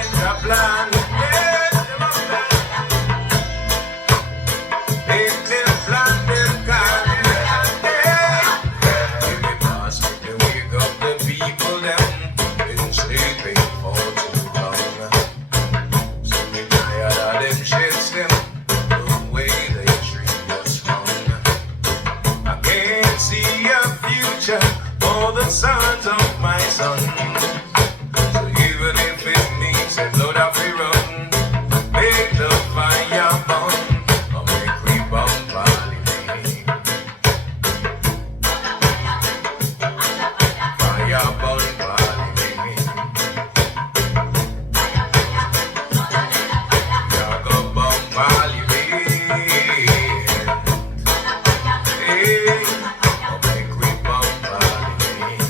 change the plan. Make them plan them calendar. Give it past me the wake up the people them. Been sleeping for too long. So we tired of them shits them. The way they treat us wrong. I can't see a future for the sons of my son. So even if it means that Lord I will run, make the fire burn, or make we burn parliament. Fire burn parliament. Yeah, go burn parliament. Hey, or make we burn parliament.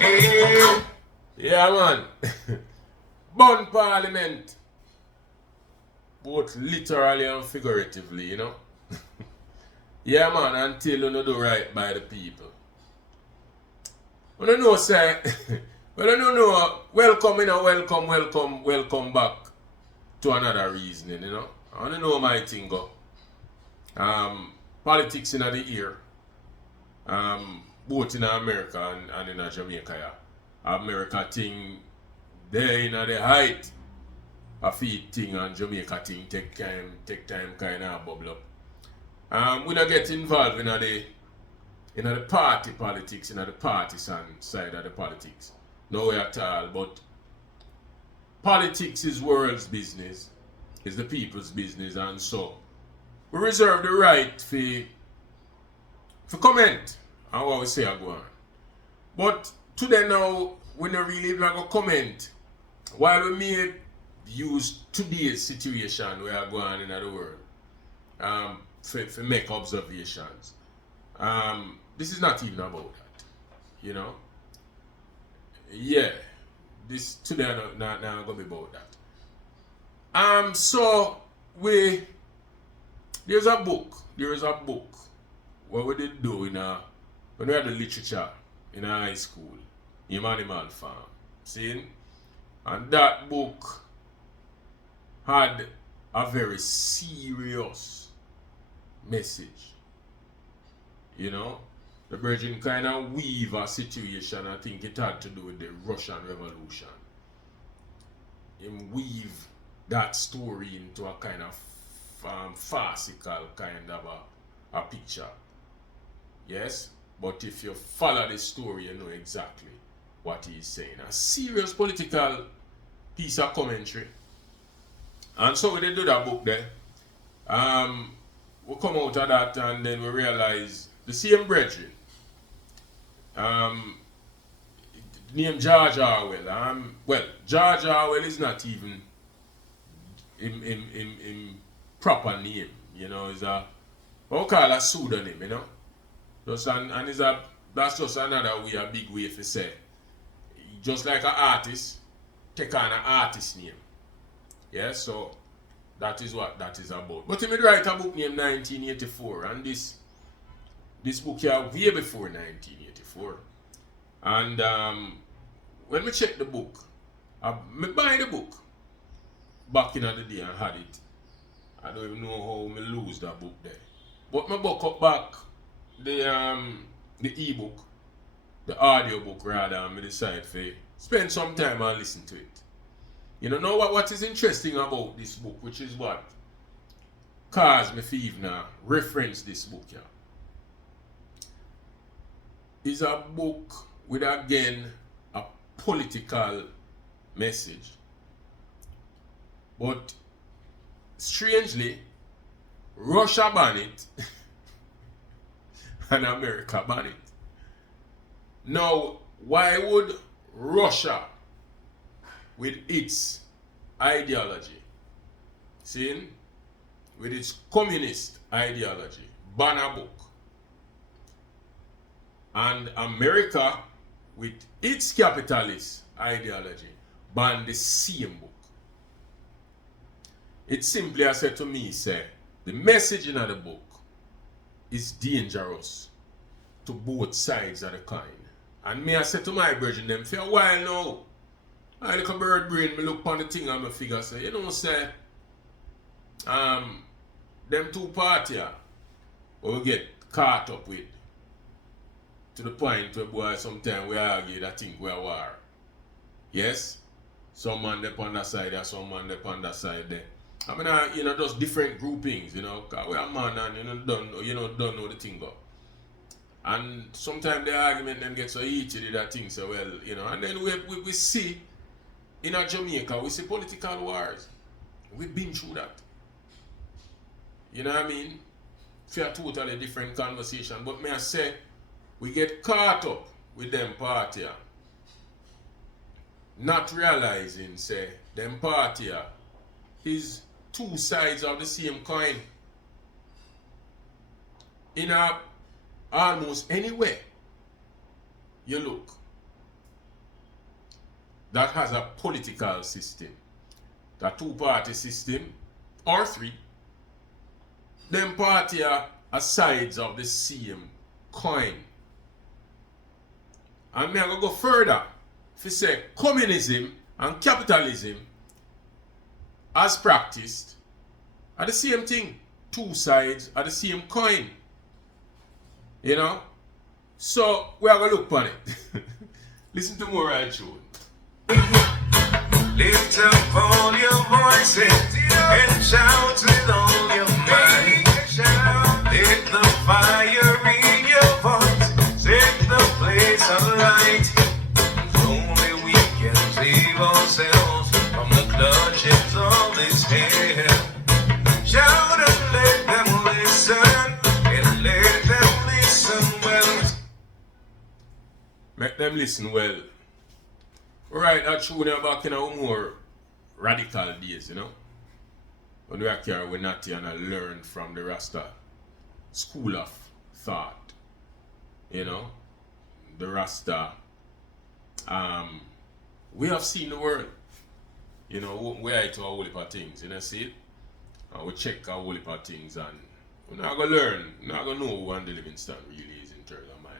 Hey. Yeah, man. Burn parliament. Both literally and figuratively, you know. Yeah, man, until you do right by the people. When you know, say, well, you know, welcome, you know, welcome back to another reasoning, you know. I don't know my thing go. Politics in the ear. Both in America and in Jamaica, yeah. America thing, they in the height of it thing, and Jamaica thing take time kind of bubble up. We don't get involved in the party politics, in the partisan side of the politics. No way at all. But politics is world's business, is the people's business, and so we reserve the right for comment on what we say are going on. But today now, we don't really going to comment while we may use today's situation where are going on in the world for make observations. This is not even about that, you know. Yeah, this today not going to be about that. So there is a book what we did do when we had the literature in high school, in Animal Farm. See? And that book had a very serious message. You know? The Virgin kind of weave a situation, I think it had to do with the Russian Revolution. Him weave that story into a kind of farcical kind of a picture. Yes? But if you follow the story, you know exactly what he's saying. A serious political piece of commentary. And so we did do that book there. We come out of that and then we realize the same brethren, named George Orwell. Well, George Orwell is not even in proper name, you know. It's a what we call a pseudonym, you know. Just and is a that's just another way, a big way to say. Just like an artist, take on an artist name. Yeah, so that is what that is about. But he made write a book named 1984, and this book here way before 1984. And when we check the book, I buy the book back in the day and had it. I don't even know how me lose that book there. But my book up back the ebook, the audio book rather, and I decide to spend some time and listen to it. You know what is interesting about this book, which is what caused me to even reference this book here. Is a book with again a political message. But strangely, Russia banned it and America banned it. Now, why would Russia, with its ideology, see, with its communist ideology, ban a book, and America, with its capitalist ideology, ban the same book? It simply, I said to me, say, the message in the book is dangerous to both sides of the coin. And me, I said to my brethren them for a while now, I like a bird brain, me look on the thing and me figure say, you know say, them two parties we get caught up with to the point where boy sometimes we argue that think we are war. Yes? Some man they on that side there, some man they on that side there. I mean, just different groupings, cause we are man and don't know the thing go. And sometimes the argument then gets so heated that thing so well, and then we see in Jamaica, we see political wars. We've been through that. You know what I mean? It's a totally different conversation. But may I say, we get caught up with them party, not realizing, say, them party is two sides of the same coin. In almost anywhere you look that has a political system, a two-party system, or three, them party are sides of the same coin. And me I go further. If you say communism and capitalism as practiced are the same thing. Two sides are the same coin. So we are going to look on it. Listen to more right tune. Lift up all your voices and shout with all your might. Let the fire in your voice set the place alight. Only we can save ourselves from the clutches of this hell. Shout and let them listen, and let them listen well. Make them listen well. Alright, that true now back in our more radical days, When we are here, we're not here and learn from the Rasta school of thought. The Rasta. We have seen the world. We are to a whole heap of things, see it? And we check a whole heap of things and we're not going to learn, we're not going to know what the living stand really is in terms of my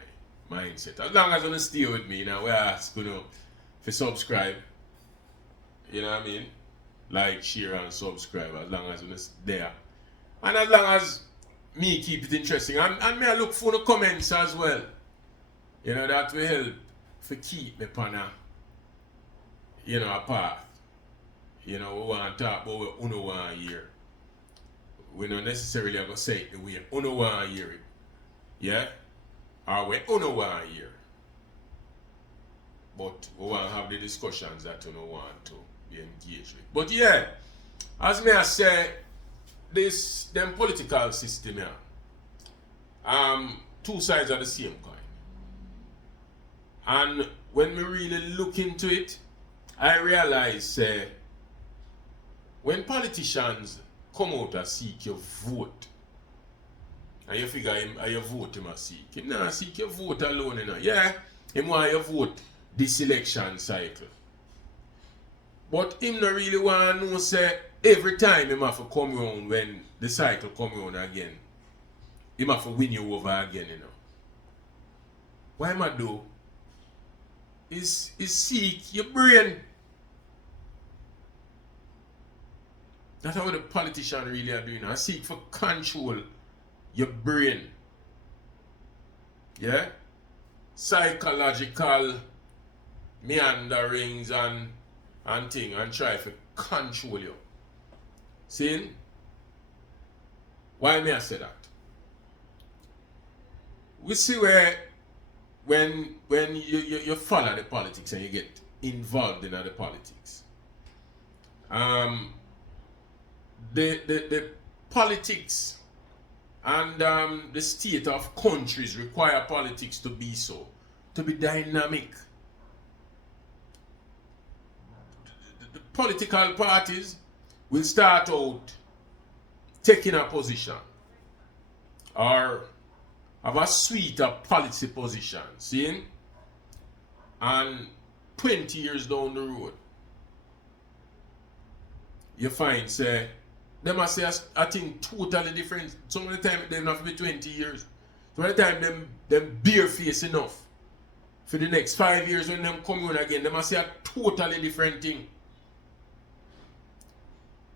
mindset. As long as you stay with me, we ask, if you subscribe, you know what I mean? Like, share and subscribe as long as you're there. And as long as me keep it interesting. And me I look for the comments as well. That will help to keep me on a path. We want to talk about what we want to hear. We don't necessarily going to say it the way we want to hear it. Yeah? Or we want to hear. But we want to have the discussions that we want to be engaged with. But yeah, as me I say, them political system here, two sides are the same coin. And when we really look into it, I realize when politicians come out and seek your vote, and you figure your vote him a seek. Him not seek your vote alone, Yeah, him want your vote this election cycle. But him not really want to know say every time him have to come round when the cycle come round again, him have to win you over again, Why am I do? Is seek your brain. That's how the politician really are doing. I seek for control your brain. Yeah? Psychological meanderings and thing and try to control you. See? Why may I say that? We see where when you follow the politics and you get involved in the politics, the politics and the state of countries require politics to be so, to be dynamic. The political parties will start out taking a position or have a suite of policy positions, see? And 20 years down the road, you find, say, they must say a thing totally different. Some of the time, they have to be 20 years. Some of the time, them bare face enough. for the next 5 years when them come on again, they must say a totally different thing.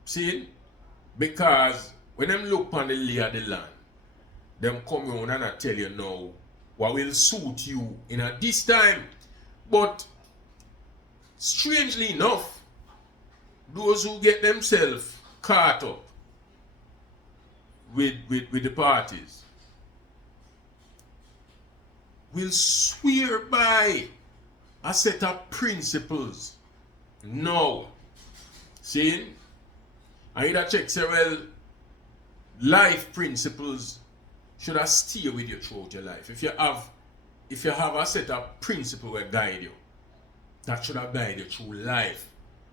See? Because when them look on the lay of the land, them come on and I tell you now what will suit you in a this time. But strangely enough, those who get themselves caught up with the parties will swear by a set of principles. No. See? I either check say, well, life principles should have stay with you throughout your life. If you have a set of principles that guide you, that should have guide you through life.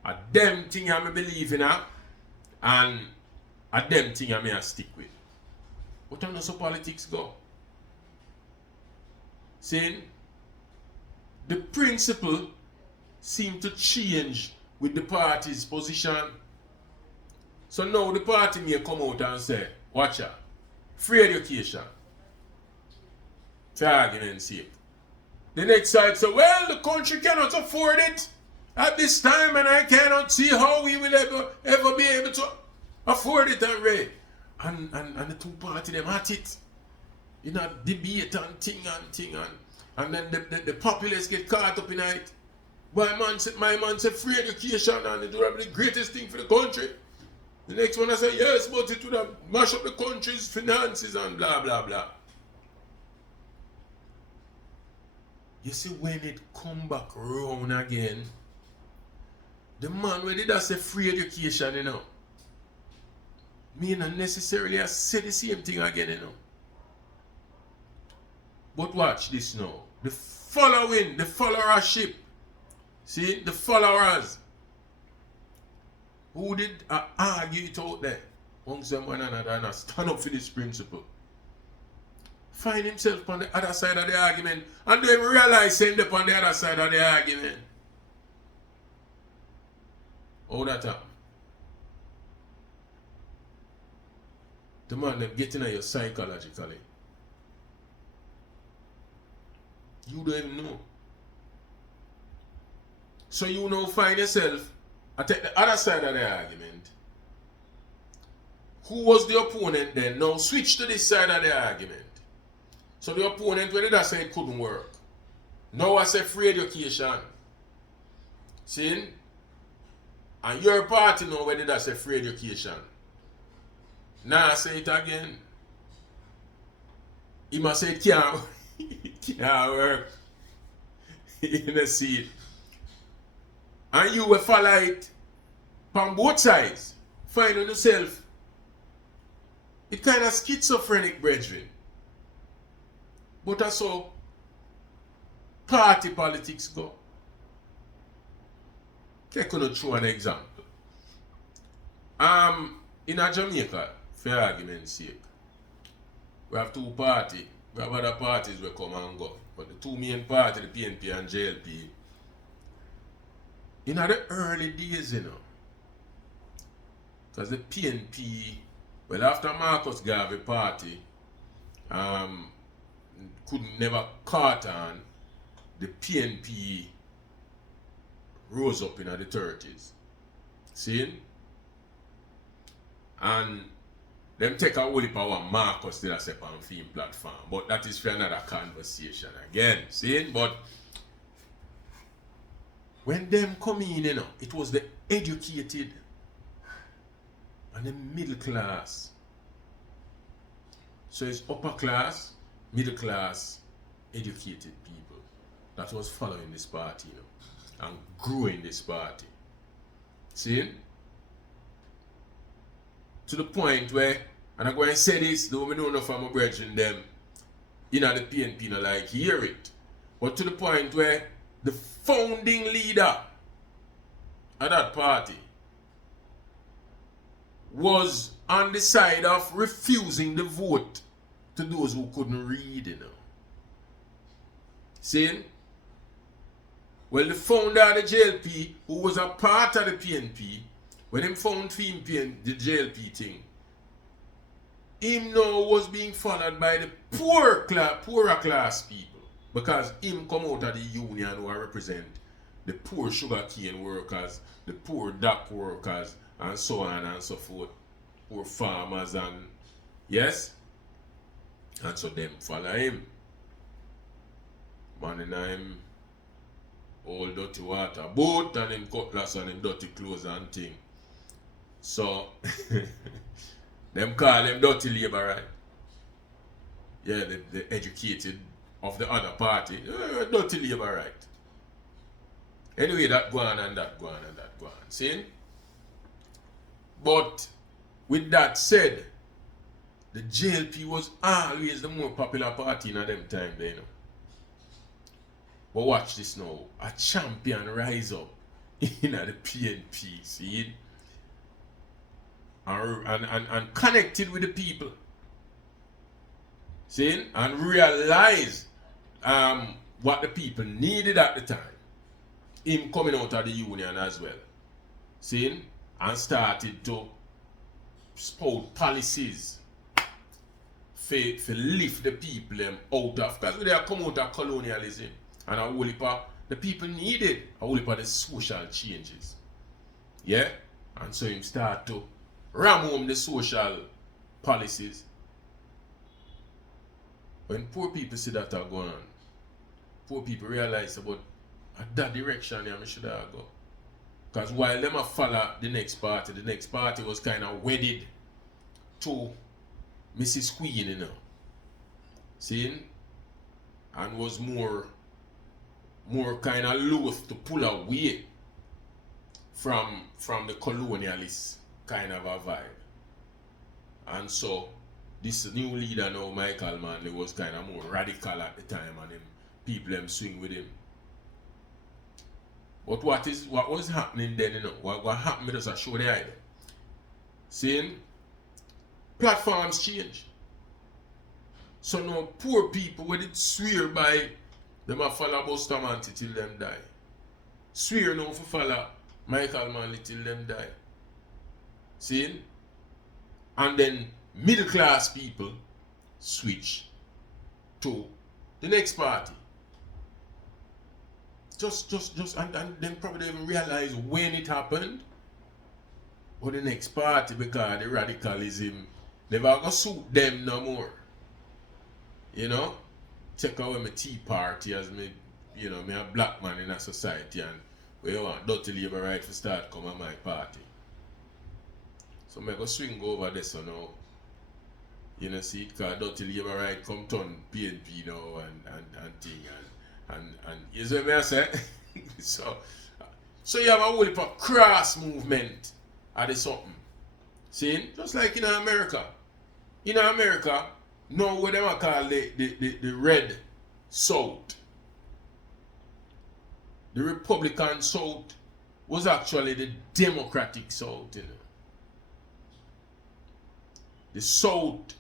A them thing I believe in, and a them thing I may stick with. But how does politics go? Saying the principle seem to change with the party's position. So now the party may come out and say, watch out, free education. For argument's sake. The next side say, well, the country cannot afford it at this time, and I cannot see how we will ever be able to afford it and rate. And the two parties them at it. You know, debate and thing, and then the populace get caught up in it. My man said free education and it would be the greatest thing for the country. The next one I say yes, but it would have mash up the country's finances and blah blah blah. You see, when it come back round again, the man where did that say free education, you know, me not necessarily I say the same thing again, you know. But watch this now. The following, the followership. See, the followers who did argue it out there amongst them one another and stand up for this principle. Find himself on the other side of the argument and then realize him on the other side of the argument. How that happen? The man them getting at you psychologically. You don't even know. So you now find yourself at the other side of the argument. Who was the opponent then? Now switch to this side of the argument. So the opponent, when did I say it couldn't work? Now I say free education. See? And your party now, when did I say free education? Now I say it again. He must say it can't, it can't work. You know, see it. And you will follow it from both sides. Find on yourself. It kind of schizophrenic, brethren. But that's how party politics go. Take on through an example. In a Jamaica, for argument's sake, we have two parties. We have other parties that come and go. But the two main parties, the PNP and JLP, in the early days, you know, because the PNP, well, after Marcus Garvey party, could never caught on, the PNP rose up in the 30s. See? And them take a whole heap of what Marcus did as a film platform. But that is for another conversation again. See? But when them come in, you know, it was the educated and the middle class. So it's upper class, middle class, educated people that was following this party, you know, and growing this party. See? To the point where, and I'm going to say this, though we don't know from my brethren them, you know, the PNP not like hear it. But to the point where the founding leader of that party was on the side of refusing the vote to those who couldn't read, you know. See? Well, the founder of the JLP, who was a part of the PNP, when him found the JLP thing, him now was being followed by the poorer class people. Because him come out of the union who represent the poor sugarcane workers, the poor dock workers, and so on and so forth. Poor farmers and yes. And so them follow him. Man in him all dirty water boat and him cutlass and him dirty clothes and thing. So them call them dirty labor, right? Yeah, the educated of the other party. Dirty labor, right? Anyway, that go on and that go on and that go on. See? But with that said, the JLP was always the more popular party in them time there, you know. But watch this now. A champion rise up in the PNP, see? And connected with the people. See? And realize what the people needed at the time. Him coming out of the union as well. See? And started to spout policies for lift the people out of, because they are come out of colonialism. And a whole heap of the people needed a whole heap of the social changes. Yeah? And so him start to ram home the social policies. When poor people see that are going on, poor people realize about that direction I should have go. Because while them follow the next party was kind of wedded to Mrs. Queen, you know. See? And was more kind of loath to pull away from the colonialist kind of a vibe. And so this new leader now, Michael Manley, was kind of more radical at the time, and people them swing with him. But what was happening then, you know, what happened with us, I show the idea. Seeing platforms change. So now poor people when it swear by them a follow Bustamante till them die. Swear now for follow Michael Manley till them die. See? And then middle class people switch to the next party. And then probably even realize when it happened. Or the next party, because the radicalism never gonna suit them no more. You know? Check away my tea party as me, you know, me a black man in a society, and we want dirty labor right to start come at my party. So I go swing over this so now. You know, see, because dirty labor right come turn PNP now and thing and you see what I say? so you have a whole heap of cross movement at the something. See? Just like in America. In America, now what them call the red South. The Republican South was actually the Democratic South, you know. The South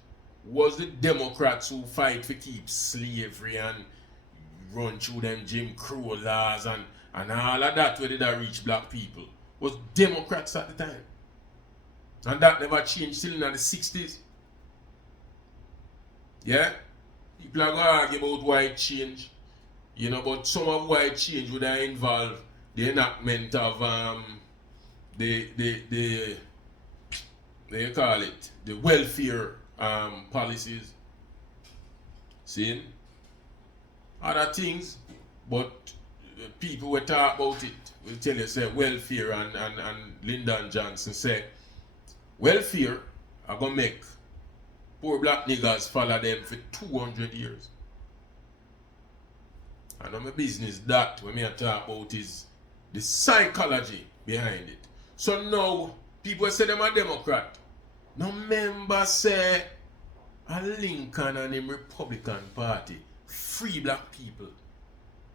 was the Democrats who fight for keep slavery and run through them Jim Crow laws and all of that where did I reach black people. Was Democrats at the time. And that never changed till in the 60s. Yeah? People are going to argue about white change. You know, but some of white change would have involved the enactment of the you call it, the welfare policies. See? Other things, but people will talk about it. Will tell you, say, welfare and Lyndon Johnson say, welfare are going to make poor black niggas follow them for 200 years. And my business that when I talk about is the psychology behind it. So now, people say them a Democrat. No member say a Lincoln and him Republican Party free black people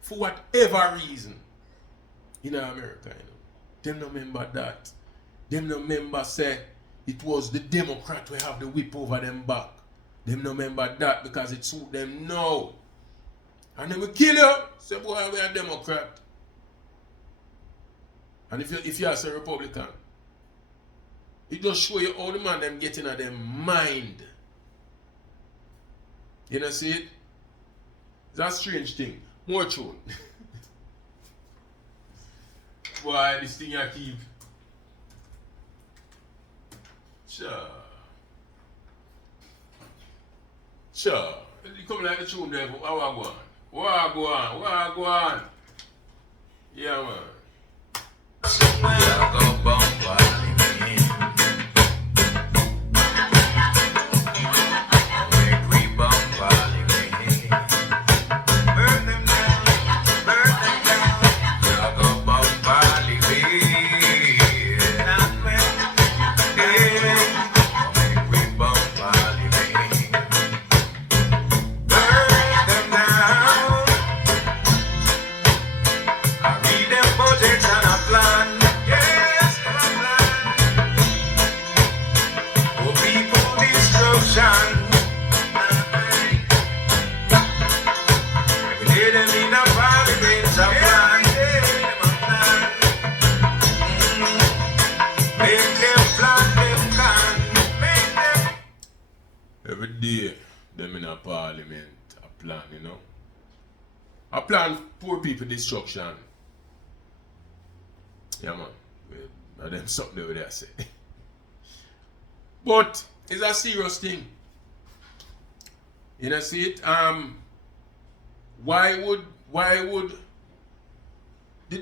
for whatever reason in America, you know. Them no member that. Them no member say it was the Democrat who have the whip over them back. Them no member that because it suit them now. And them will kill you. Say, boy, we are Democrat. And if you are a Republican, it just show you how the man them getting at them mind. You know, see it? It's That's a strange thing. More tune. Why this thing I keep? Sure. Sure. You come like the tune there. How I go on? What go on? What go on? Yeah, man. Yeah, go bump, make we bump, burn them down, yeah, go bump, make we bump, burn them down. I read them budgets and a plan. Yes, a plan. For people destruction. Every day them in a parliament a plan. Make them plan, them can. Make them. Every day, them in a parliament, a plan, you know. A plan poor people destruction. Yeah, man. Well, them something over there say. But it's a serious thing. You know, see it? Why would the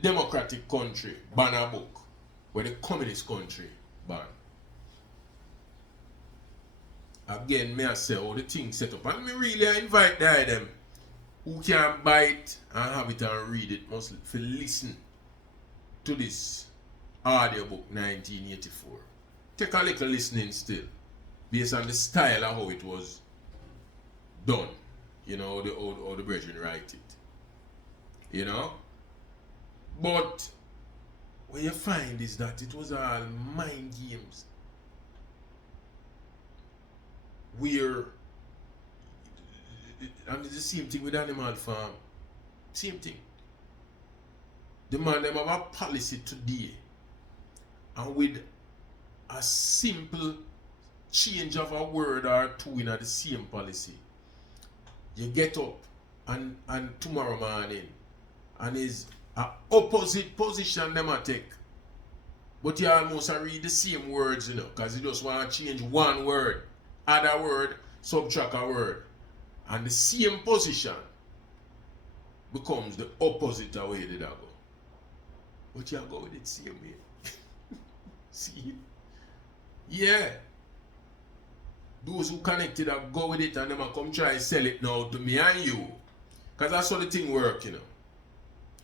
democratic country ban a book where the communist country ban? Again, me I say all the things set up. And me really invite them who can buy it and have it and read it must listen to this audiobook 1984. Take a little listening still, based on the style of how it was done. You know, how the brethren write it. You know? But what you find is that it was all mind games. Where, and it's the same thing with Animal Farm. Same thing. The man them have a policy today, and with a simple change of a word or two in the same policy, you get up and tomorrow morning and is a opposite position them a take. But you almost read the same words, you know, because you just want to change one word, add a word, subtract a word, and the same position becomes the opposite of where they go. But you go with it same way. See? Yeah. Those who connected are go with it and them come try and sell it now to me and you. Because that's how the thing work, you know.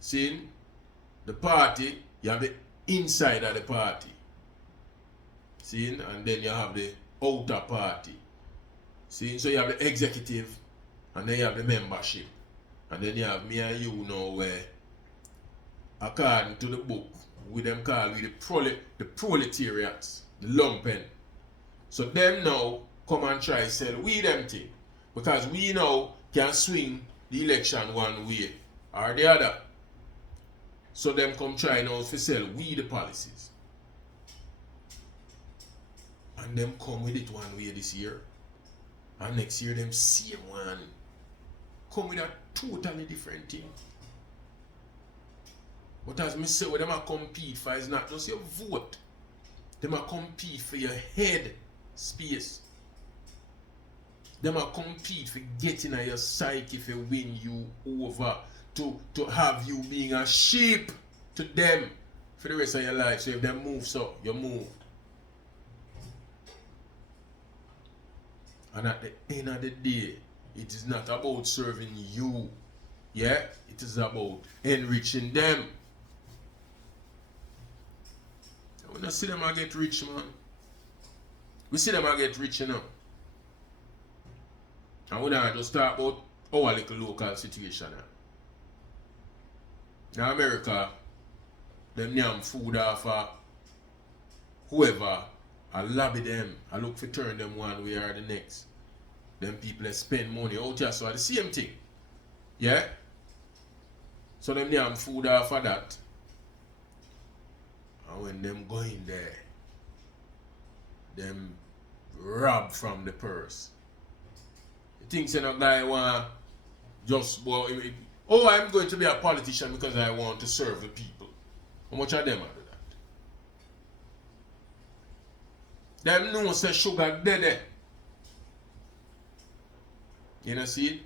See? The party, you have the inside of the party. See? And then you have the outer party. See? So you have the executive and then you have the membership. And then you have me and you now where according to the book, we them call we the proletariats, the lumpen. So them now come and try to sell we them thing. Because we now can swing the election one way or the other. So them come try now to sell we the policies. And them come with it one way this year. And next year them same one come with a totally different thing. But as me say, what them a compete for is not just your vote. Them a compete for your head space. Them a compete for getting at your psyche for win you over to have you being a sheep to them for the rest of your life. So if them move so, you move. And at the end of the day, it is not about serving you. Yeah? It is about enriching them. We don't see them a get rich, man. We see them a get rich, you know. And we don't just talk about our little local situation. Now America, them yam food off whoever, I lobby them, I look for turn them one way or the next. Them people that spend money out here, so the same thing. Yeah? So them yam food off of that. And when them go in there, them rob from the purse. You think say no guy want just, well, oh, I'm going to be a politician because I want to serve the people. How much of them are do that? Them know say sugar dead. You know, see it?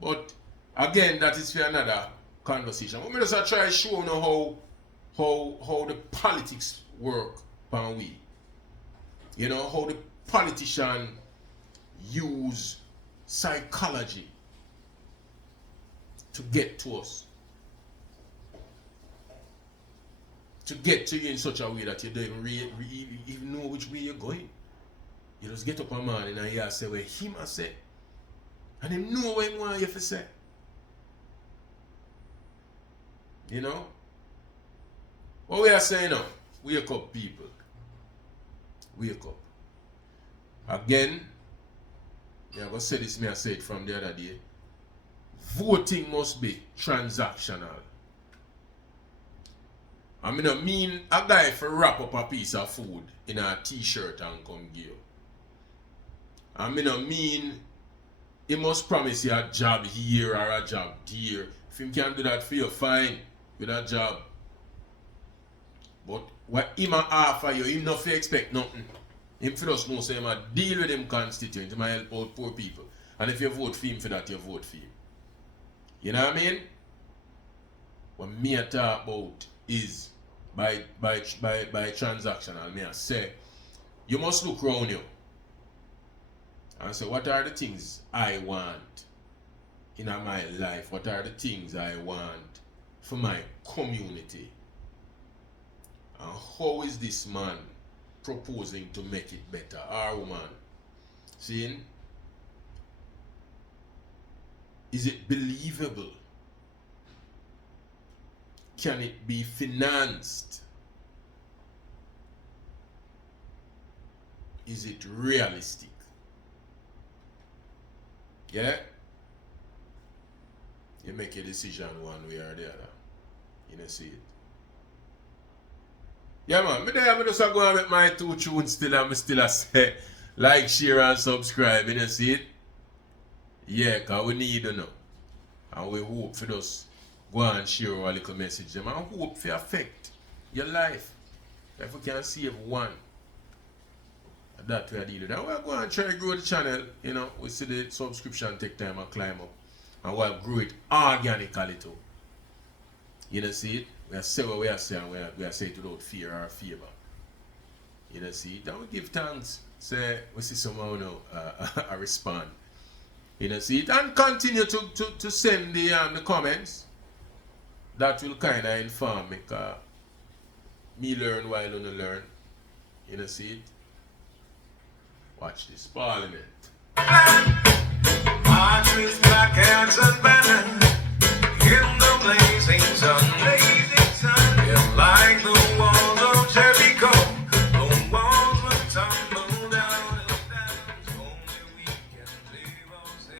But again, that is for another conversation. Let me just try to show you how the politics work pan we. You know, how the politician use psychology to get to us. To get to you in such a way that you don't even know which way you're going. You just get up a morning and you say what him a say. And him know what he want you to say. You know? What we are saying now, wake up people. Wake up. Again, I'm going to say this, I said from the other day. Voting must be transactional. I mean a guy for wrap up a piece of food in a t-shirt and come give you. I mean he must promise you a job here or a job there. If him can do that for you, fine, with a job. But what him offer you, him not expect nothing. Him for us know say him a deal with him constituent, him help out poor people. And if you vote for him for that, you vote for him. You know what I mean? What me talk about is by transactional, me I say you must look around you and say what are the things I want in my life, what are the things I want for my community, and how is this man proposing to make it better, or woman. Seeing? Is it believable? Can it be financed? Is it realistic? Yeah? You make a decision one way or the other. You know, see it. Yeah, man. I'm just going to make my 2 tunes still, and I still say like, share, and subscribe. You know, see it? Yeah, because we need to know. And we hope for those. Go and share our little message them and hope for affect your life. If we can save one, that we are dealing with. And we're going to try to grow the channel. You know, we see the subscription take time and climb up. And we'll grow it organically too. You know, see it? We are saying what we are saying, we are saying it without fear or favor. You know, see it? And we give thanks. Say, we see someone now respond. You know, see it? And continue to send the comments. That will kind of inform me, because me learn while you learn. You know, see it? Watch this. Parliament. Arches, black hands, and banners.